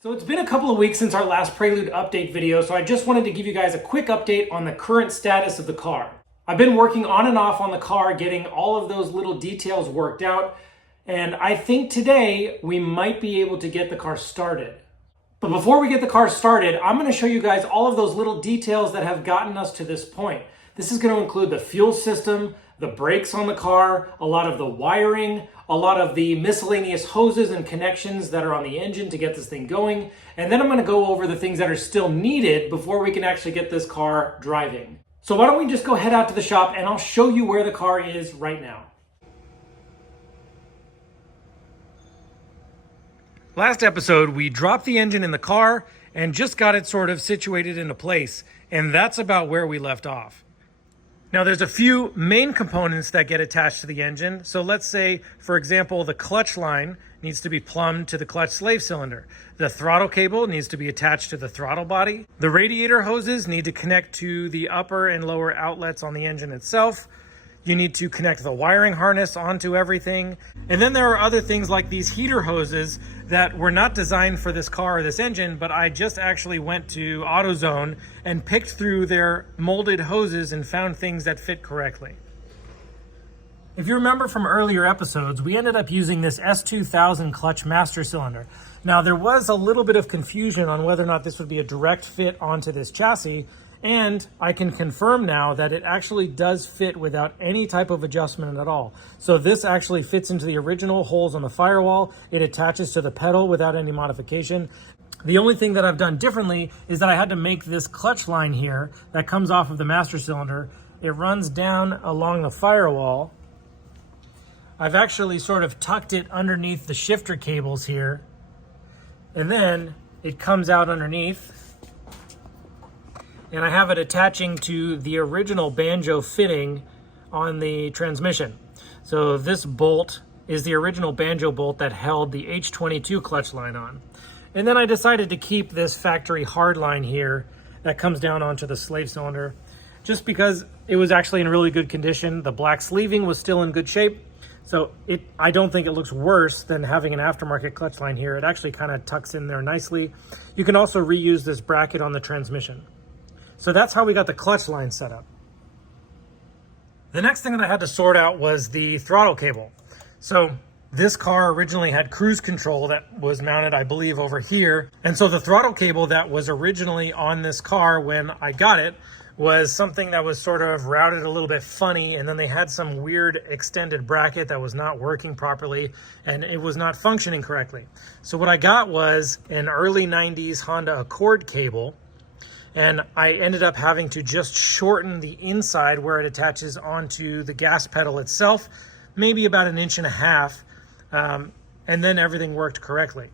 So it's been a couple of weeks since our last Prelude update video, so I just wanted to give you guys a quick update on the current status of the car. I've been working on and off on the car, getting all of those little details worked out, and I think today we might be able to get the car started. But before we get the car started, I'm going to show you guys all of those little details that have gotten us to this point. This is going to include the fuel system, the brakes on the car, a lot of the wiring, a lot of the miscellaneous hoses and connections that are on the engine to get this thing going. And then I'm going to go over the things that are still needed before we can actually get this car driving. So why don't we just go head out to the shop and I'll show you where the car is right now. Last episode, we dropped the engine in the car and just got it sort of situated into place. And that's about where we left off. Now there's a few main components that get attached to the engine. So let's say, for example, the clutch line needs to be plumbed to the clutch slave cylinder. The throttle cable needs to be attached to the throttle body. The radiator hoses need to connect to the upper and lower outlets on the engine itself. You need to connect the wiring harness onto everything. And then there are other things like these heater hoses that were not designed for this car or this engine, but I just actually went to AutoZone and picked through their molded hoses and found things that fit correctly. If you remember from earlier episodes, we ended up using this S2000 clutch master cylinder. Now there was a little bit of confusion on whether or not this would be a direct fit onto this chassis, and I can confirm now that it actually does fit without any type of adjustment at all. So this actually fits into the original holes on the firewall. It attaches to the pedal without any modification. The only thing that I've done differently is that I had to make this clutch line here that comes off of the master cylinder. It runs down along the firewall. I've actually sort of tucked it underneath the shifter cables here, and then it comes out underneath. And I have it attaching to the original banjo fitting on the transmission. So this bolt is the original banjo bolt that held the H22 clutch line on. And then I decided to keep this factory hard line here that comes down onto the slave cylinder, just because it was actually in really good condition. The black sleeving was still in good shape. So I don't think it looks worse than having an aftermarket clutch line here. It actually kind of tucks in there nicely. You can also reuse this bracket on the transmission. So that's how we got the clutch line set up. The next thing that I had to sort out was the throttle cable. So this car originally had cruise control that was mounted, I believe, over here. And so the throttle cable that was originally on this car when I got it was something that was sort of routed a little bit funny. And then they had some weird extended bracket that was not working properly and it was not functioning correctly. So what I got was an early 90s Honda Accord cable. And I ended up having to just shorten the inside where it attaches onto the gas pedal itself, maybe about 1.5 inches, and then everything worked correctly.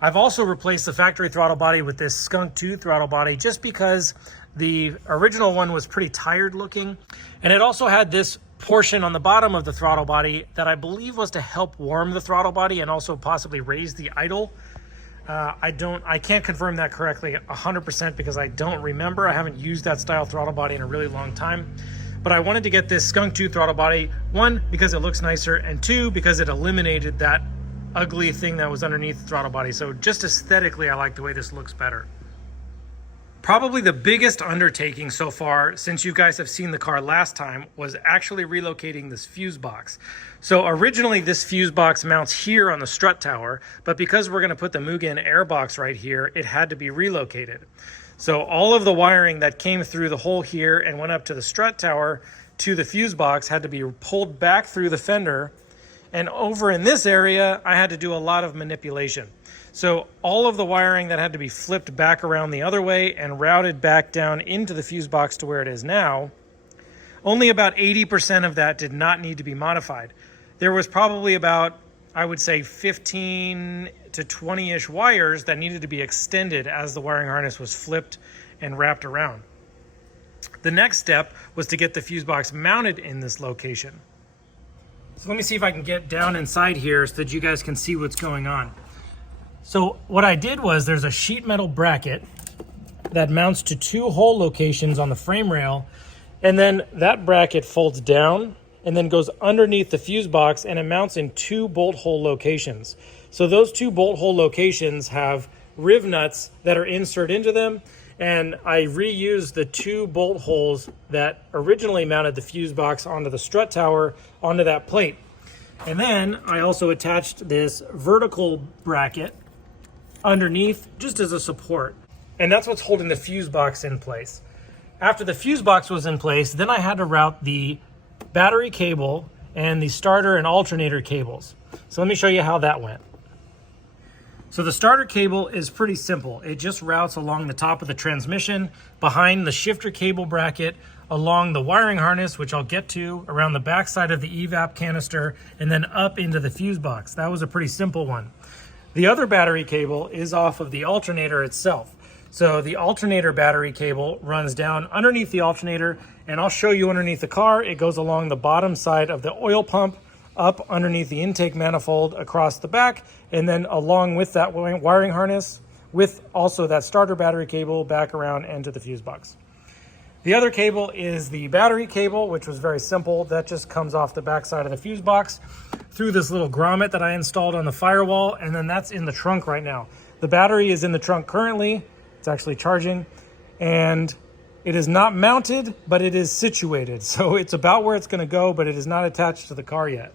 I've also replaced the factory throttle body with this Skunk 2 throttle body just because the original one was pretty tired looking. And it also had this portion on the bottom of the throttle body that I believe was to help warm the throttle body and also possibly raise the idle. I can't confirm that correctly 100% because I don't remember. I haven't used that style throttle body in a really long time. But I wanted to get this Skunk 2 throttle body, one, because it looks nicer, and two, because it eliminated that ugly thing that was underneath the throttle body. So just aesthetically, I like the way this looks better. Probably the biggest undertaking so far, since you guys have seen the car last time, was actually relocating this fuse box. So originally this fuse box mounts here on the strut tower, but because we're going to put the Mugen air box right here, it had to be relocated. So all of the wiring that came through the hole here and went up to the strut tower to the fuse box had to be pulled back through the fender. And over in this area, I had to do a lot of manipulation. So all of the wiring that had to be flipped back around the other way and routed back down into the fuse box to where it is now, only about 80% of that did not need to be modified. There was probably about, I would say, 15 to 20-ish wires that needed to be extended as the wiring harness was flipped and wrapped around. The next step was to get the fuse box mounted in this location. So let me see if I can get down inside here so that you guys can see what's going on. So what I did was there's a sheet metal bracket that mounts to 2 hole locations on the frame rail, and then that bracket folds down and then goes underneath the fuse box and it mounts in 2 bolt hole locations. So those 2 bolt hole locations have riv nuts that are inserted into them, and I reused the 2 bolt holes that originally mounted the fuse box onto the strut tower onto that plate. And then I also attached this vertical bracket underneath just as a support. And that's what's holding the fuse box in place. After the fuse box was in place, then I had to route the battery cable and the starter and alternator cables. So let me show you how that went. So the starter cable is pretty simple. It just routes along the top of the transmission, behind the shifter cable bracket, along the wiring harness, which I'll get to, around the backside of the evap canister, and then up into the fuse box. That was a pretty simple one. The other battery cable is off of the alternator itself. So the alternator battery cable runs down underneath the alternator, and I'll show you underneath the car. It goes along the bottom side of the oil pump, up underneath the intake manifold across the back, and then along with that wiring harness, with also that starter battery cable back around into the fuse box. The other cable is the battery cable, which was very simple. That just comes off the back side of the fuse box through this little grommet that I installed on the firewall, and then that's in the trunk right now. The battery is in the trunk currently. It's actually charging, and it is not mounted, but it is situated. So it's about where it's going to go, but it is not attached to the car yet.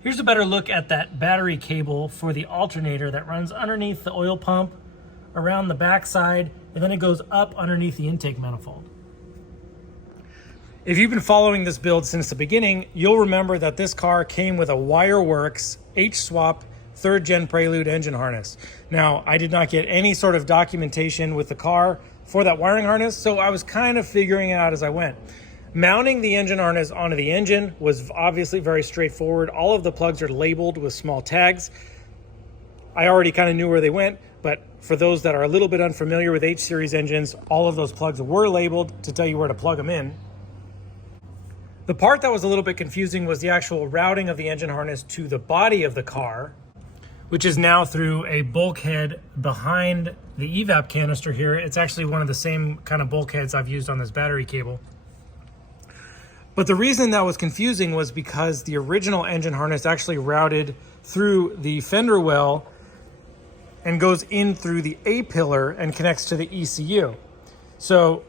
Here's a better look at that battery cable for the alternator that runs underneath the oil pump, around the backside, and then it goes up underneath the intake manifold. If you've been following this build since the beginning, you'll remember that this car came with a Wireworks H-swap 3rd Gen Prelude engine harness. Now, I did not get any sort of documentation with the car for that wiring harness, so I was kind of figuring it out as I went. Mounting the engine harness onto the engine was obviously very straightforward. All of the plugs are labeled with small tags. I already kind of knew where they went, but for those that are a little bit unfamiliar with H-Series engines, all of those plugs were labeled to tell you where to plug them in. The part that was a little bit confusing was the actual routing of the engine harness to the body of the car, which is now through a bulkhead behind the evap canister here. It's actually one of the same kind of bulkheads I've used on this battery cable. But the reason that was confusing was because the original engine harness actually routed through the fender well and goes in through the A-pillar and connects to the ECU. So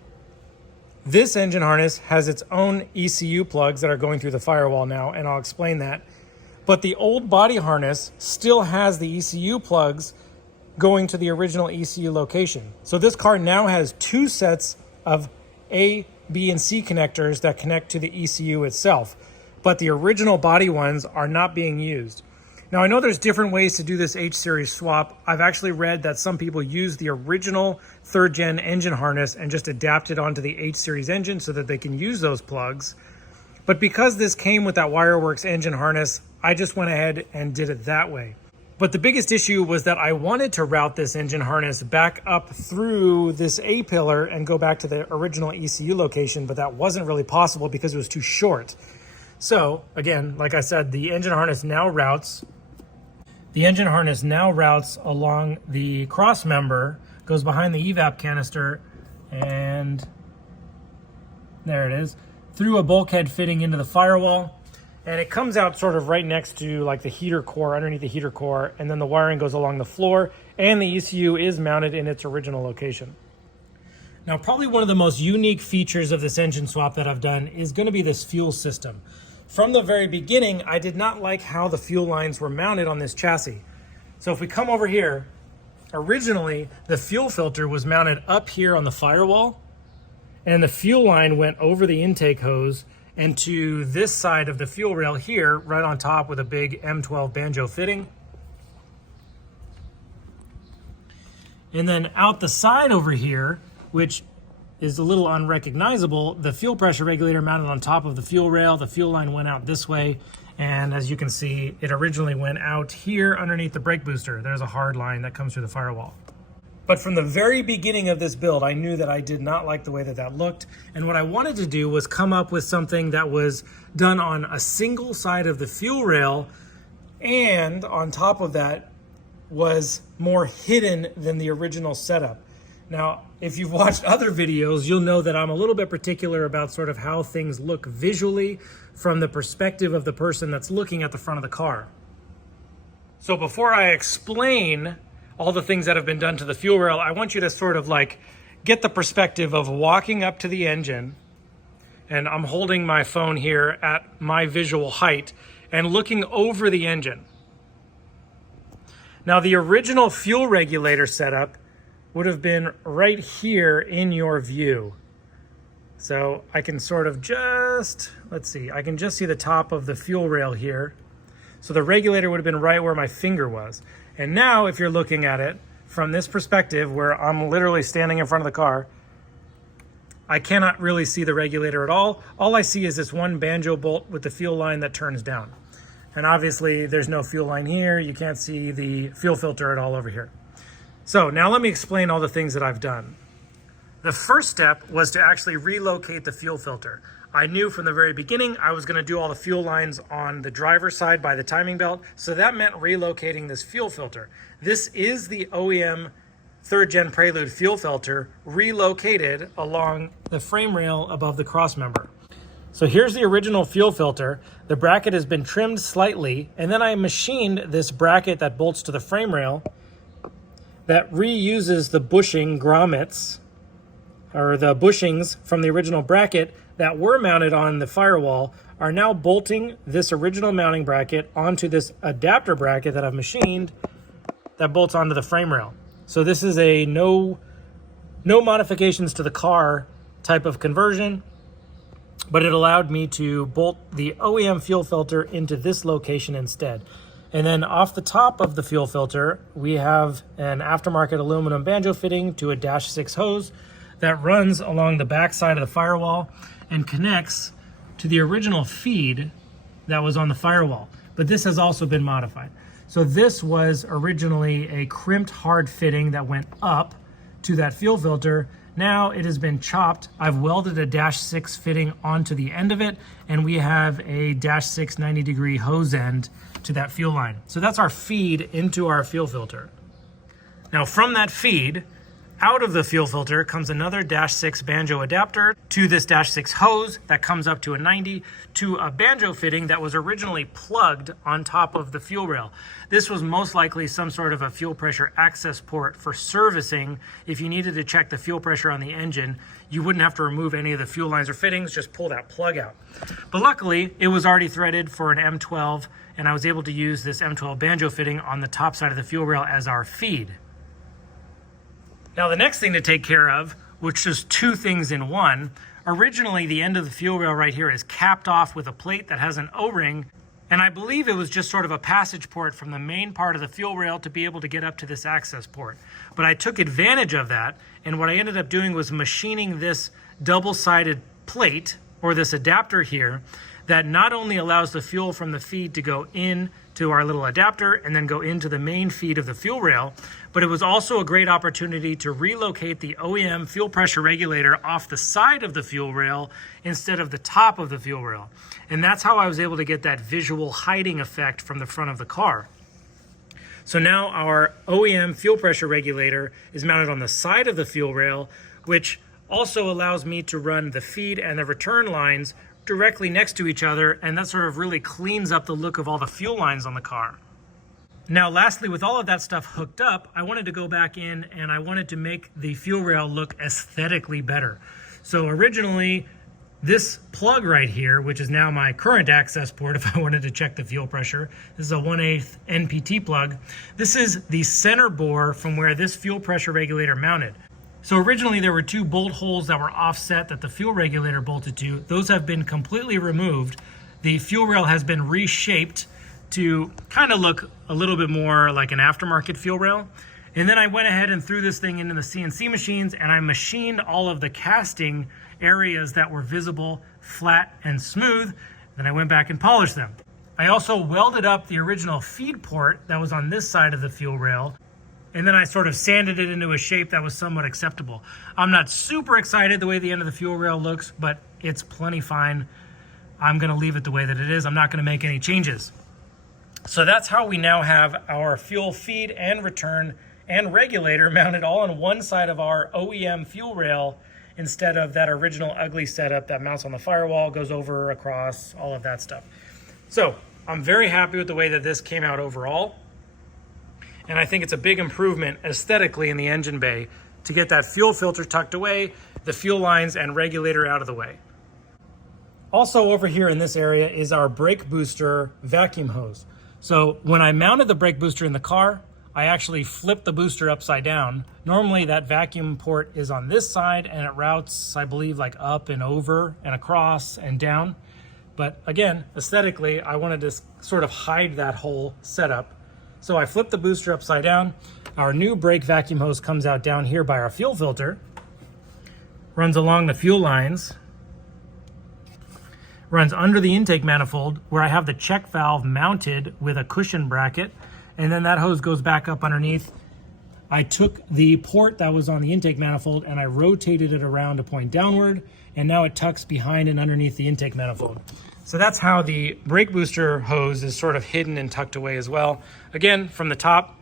this engine harness has its own ECU plugs that are going through the firewall now, and I'll explain that. But the old body harness still has the ECU plugs going to the original ECU location. So this car now has 2 sets of A, B, and C connectors that connect to the ECU itself, but the original body ones are not being used. Now, I know there's different ways to do this H-Series swap. I've actually read that some people use the original 3rd Gen engine harness and just adapt it onto the H-Series engine so that they can use those plugs. But because this came with that Wireworks engine harness, I just went ahead and did it that way. But the biggest issue was that I wanted to route this engine harness back up through this A-pillar and go back to the original ECU location, but that wasn't really possible because it was too short. So again, like I said, the engine harness now routes along the cross member, goes behind the evap canister, and there it is, through a bulkhead fitting into the firewall. And it comes out sort of right next to like the heater core, underneath the heater core, and then the wiring goes along the floor, and the ECU is mounted in its original location. Now, probably one of the most unique features of this engine swap that I've done is going to be this fuel system. From the very beginning, I did not like how the fuel lines were mounted on this chassis. So if we come over here, originally the fuel filter was mounted up here on the firewall, and the fuel line went over the intake hose and to this side of the fuel rail here, right on top with a big M12 banjo fitting. And then out the side over here, which is a little unrecognizable, the fuel pressure regulator mounted on top of the fuel rail. The fuel line went out this way, and as you can see, it originally went out here underneath the brake booster. There's a hard line that comes through the firewall. But from the very beginning of this build, I knew that I did not like the way that that looked. And what I wanted to do was come up with something that was done on a single side of the fuel rail, and on top of that was more hidden than the original setup. Now, if you've watched other videos, you'll know that I'm a little bit particular about sort of how things look visually from the perspective of the person that's looking at the front of the car. So before I explain all the things that have been done to the fuel rail, I want you to sort of like get the perspective of walking up to the engine, and I'm holding my phone here at my visual height and looking over the engine. Now, the original fuel regulator setup would have been right here in your view. So I can sort of just, let's see, I can just see the top of the fuel rail here. So the regulator would have been right where my finger was. And now if you're looking at it from this perspective where I'm literally standing in front of the car, I cannot really see the regulator at all. All I see is this one banjo bolt with the fuel line that turns down. And obviously there's no fuel line here. You can't see the fuel filter at all over here. So now let me explain all the things that I've done. The first step was to actually relocate the fuel filter. I knew from the very beginning I was going to do all the fuel lines on the driver's side by the timing belt, so that meant relocating this fuel filter. This is the OEM 3rd Gen Prelude fuel filter relocated along the frame rail above the cross member. So here's the original fuel filter. The bracket has been trimmed slightly, and then I machined this bracket that bolts to the frame rail that reuses the bushing grommets, or the bushings from the original bracket that were mounted on the firewall, are now bolting this original mounting bracket onto this adapter bracket that I've machined that bolts onto the frame rail. So this is a no modifications to the car type of conversion, but it allowed me to bolt the OEM fuel filter into this location instead. And then off the top of the fuel filter, we have an aftermarket aluminum banjo fitting to a -6 hose that runs along the back side of the firewall and connects to the original feed that was on the firewall. But this has also been modified. So this was originally a crimped hard fitting that went up to that fuel filter. Now it has been chopped. I've welded a -6 fitting onto the end of it, and we have a -6 90-degree hose end to that fuel line. So that's our feed into our fuel filter. Now from that feed, out of the fuel filter comes another -6 banjo adapter to this -6 hose that comes up to a 90 to a banjo fitting that was originally plugged on top of the fuel rail. This was most likely some sort of a fuel pressure access port for servicing. If you needed to check the fuel pressure on the engine, you wouldn't have to remove any of the fuel lines or fittings, just pull that plug out. But luckily, it was already threaded for an M12, and I was able to use this M12 banjo fitting on the top side of the fuel rail as our feed. Now the next thing to take care of, which is two things in one, originally the end of the fuel rail right here is capped off with a plate that has an O-ring, and I believe it was just sort of a passage port from the main part of the fuel rail to be able to get up to this access port. But I took advantage of that, and what I ended up doing was machining this double-sided plate, or this adapter here, that not only allows the fuel from the feed to go in to our little adapter and then go into the main feed of the fuel rail, but it was also a great opportunity to relocate the OEM fuel pressure regulator off the side of the fuel rail instead of the top of the fuel rail. And that's how I was able to get that visual hiding effect from the front of the car. So now our OEM fuel pressure regulator is mounted on the side of the fuel rail, which also allows me to run the feed and the return lines directly next to each other, and that sort of really cleans up the look of all the fuel lines on the car. Now lastly, with all of that stuff hooked up, I wanted to go back in and I wanted to make the fuel rail look aesthetically better. So originally, this plug right here, which is now my current access port if I wanted to check the fuel pressure, this is a 1/8 NPT plug. This is the center bore from where this fuel pressure regulator mounted. So originally there were two bolt holes that were offset that the fuel regulator bolted to. Those have been completely removed. The fuel rail has been reshaped to kind of look a little bit more like an aftermarket fuel rail. And then I went ahead and threw this thing into the CNC machines, and I machined all of the casting areas that were visible, flat and smooth. Then I went back and polished them. I also welded up the original feed port that was on this side of the fuel rail, and then I sort of sanded it into a shape that was somewhat acceptable. I'm not super excited the way the end of the fuel rail looks, but it's plenty fine. I'm gonna leave it the way that it is. I'm not gonna make any changes. So that's how we now have our fuel feed and return and regulator mounted all on one side of our OEM fuel rail instead of that original ugly setup that mounts on the firewall, goes over, across, all of that stuff. So I'm very happy with the way that this came out overall. And I think it's a big improvement aesthetically in the engine bay to get that fuel filter tucked away, the fuel lines and regulator out of the way. Also over here in this area is our brake booster vacuum hose. So when I mounted the brake booster in the car, I actually flipped the booster upside down. Normally that vacuum port is on this side and it routes, I believe, like up and over and across and down. But again, aesthetically, I wanted to sort of hide that whole setup. So I flipped the booster upside down. Our new brake vacuum hose comes out down here by our fuel filter, runs along the fuel lines, runs under the intake manifold where I have the check valve mounted with a cushion bracket, and then that hose goes back up underneath. I took the port that was on the intake manifold and I rotated it around to point downward, and now it tucks behind and underneath the intake manifold. So that's how the brake booster hose is sort of hidden and tucked away as well. Again, from the top,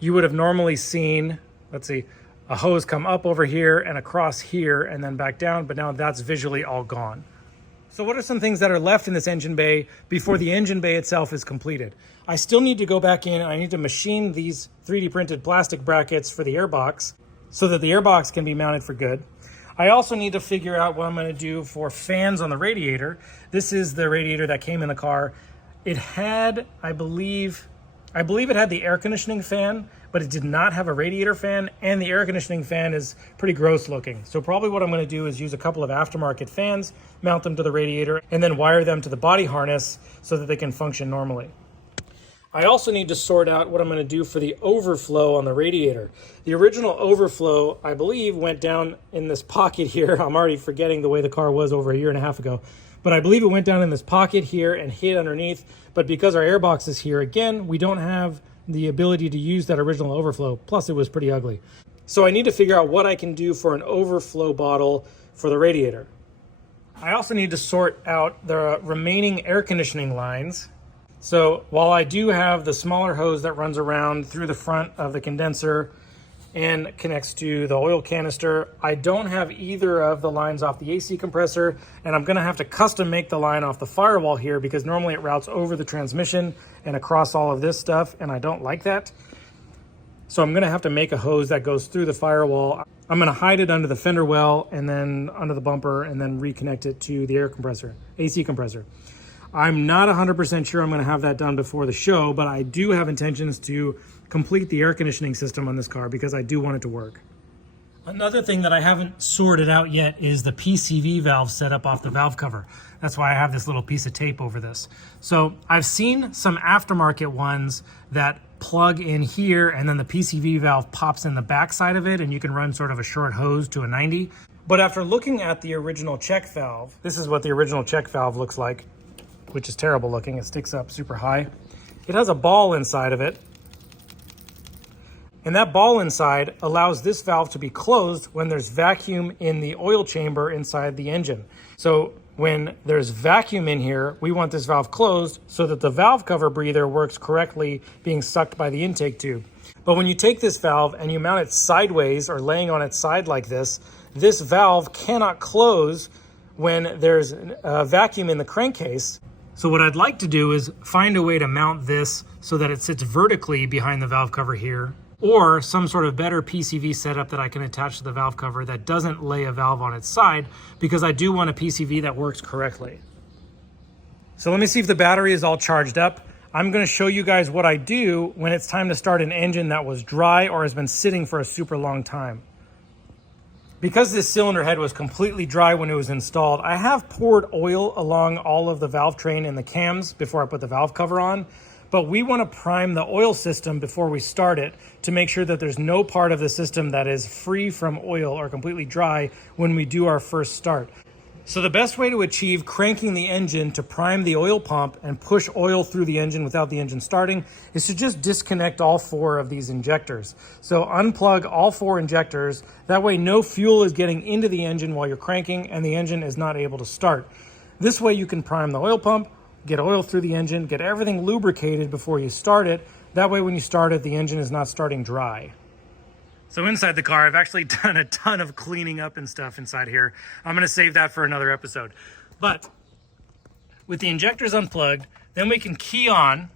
you would have normally seen, let's see, a hose come up over here and across here and then back down, but now that's visually all gone. So what are some things that are left in this engine bay before the engine bay itself is completed? I still need to go back in. I need to machine these 3D printed plastic brackets for the airbox so that the airbox can be mounted for good. I also need to figure out what I'm going to do for fans on the radiator. This is the radiator that came in the car. It had, I believe it had the air conditioning fan, but it did not have a radiator fan, and the air conditioning fan is pretty gross looking. So probably what I'm going to do is use a couple of aftermarket fans, mount them to the radiator, and then wire them to the body harness so that they can function normally. I also need to sort out what I'm going to do for the overflow on the radiator. The original overflow, I believe, went down in this pocket here. I'm already forgetting the way the car was over a year and a half ago. But I believe it went down in this pocket here and hid underneath. But because our airbox is here again, we don't have the ability to use that original overflow. Plus, it was pretty ugly. So I need to figure out what I can do for an overflow bottle for the radiator. I also need to sort out the remaining air conditioning lines. So while I do have the smaller hose that runs around through the front of the condenser and connects to the oil canister, I don't have either of the lines off the AC compressor, and I'm gonna have to custom make the line off the firewall here because normally it routes over the transmission and across all of this stuff, and I don't like that. So I'm gonna have to make a hose that goes through the firewall. I'm gonna hide it under the fender well and then under the bumper and then reconnect it to the air compressor, AC compressor. I'm not 100% sure I'm going to have that done before the show, but I do have intentions to complete the air conditioning system on this car because I do want it to work. Another thing that I haven't sorted out yet is the PCV valve setup off the valve cover. That's why I have this little piece of tape over this. So I've seen some aftermarket ones that plug in here and then the PCV valve pops in the back side of it and you can run sort of a short hose to a 90. But after looking at the original check valve, this is what the original check valve looks like, which is terrible looking. It sticks up super high. It has a ball inside of it. And that ball inside allows this valve to be closed when there's vacuum in the oil chamber inside the engine. So when there's vacuum in here, we want this valve closed so that the valve cover breather works correctly, being sucked by the intake tube. But when you take this valve and you mount it sideways or laying on its side like this valve cannot close when there's a vacuum in the crankcase. So what I'd like to do is find a way to mount this so that it sits vertically behind the valve cover here, or some sort of better PCV setup that I can attach to the valve cover that doesn't lay a valve on its side, because I do want a PCV that works correctly. So let me see if the battery is all charged up. I'm going to show you guys what I do when it's time to start an engine that was dry or has been sitting for a super long time. Because this cylinder head was completely dry when it was installed, I have poured oil along all of the valve train and the cams before I put the valve cover on, but we want to prime the oil system before we start it to make sure that there's no part of the system that is free from oil or completely dry when we do our first start. So the best way to achieve cranking the engine to prime the oil pump and push oil through the engine without the engine starting is to just disconnect all 4 of these injectors. So unplug all 4 injectors. That way no fuel is getting into the engine while you're cranking and the engine is not able to start. This way you can prime the oil pump, get oil through the engine, get everything lubricated before you start it. That way when you start it, the engine is not starting dry. So inside the car, I've actually done a ton of cleaning up and stuff inside here. I'm going to save that for another episode. But with the injectors unplugged, then we can key on,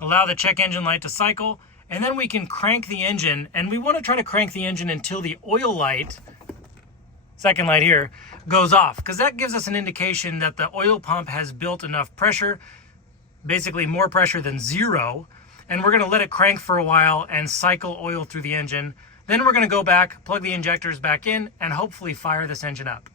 allow the check engine light to cycle, And then we can crank the engine, and we want to try to crank the engine until the oil light, second light here, goes off, because that gives us an indication that the oil pump has built enough pressure, basically more pressure than zero, and we're going to let it crank for a while and cycle oil through the engine. Then we're going to go back, plug the injectors back in, and hopefully fire this engine up.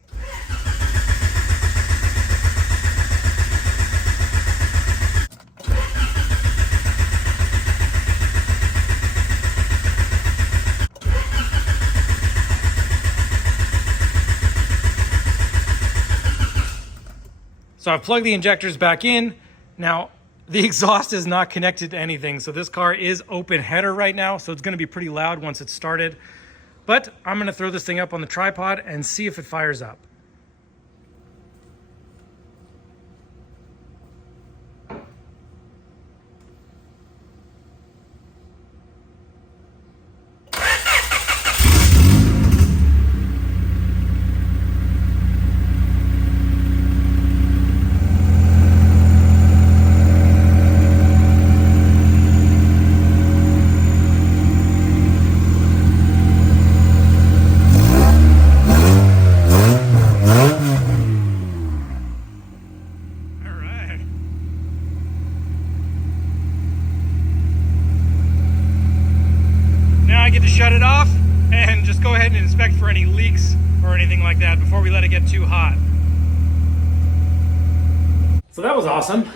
So I've plugged the injectors back in. Now, the exhaust is not connected to anything, so this car is open header right now, so it's gonna be pretty loud once it's started. But I'm gonna throw this thing up on the tripod and see if it fires up. I get to shut it off and just go ahead and inspect for any leaks or anything like that before we let it get too hot. So that was awesome,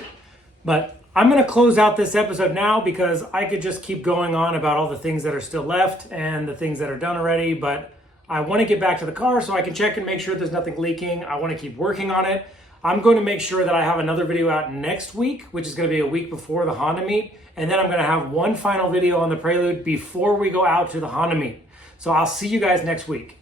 but I'm going to close out this episode now because I could just keep going on about all the things that are still left and the things that are done already, but I want to get back to the car so I can check and make sure there's nothing leaking. I want to keep working on it. I'm going to make sure that I have another video out next week, which is going to be a week before the Honda meet. And then I'm going to have one final video on the Prelude before we go out to the Honda meet. So I'll see you guys next week.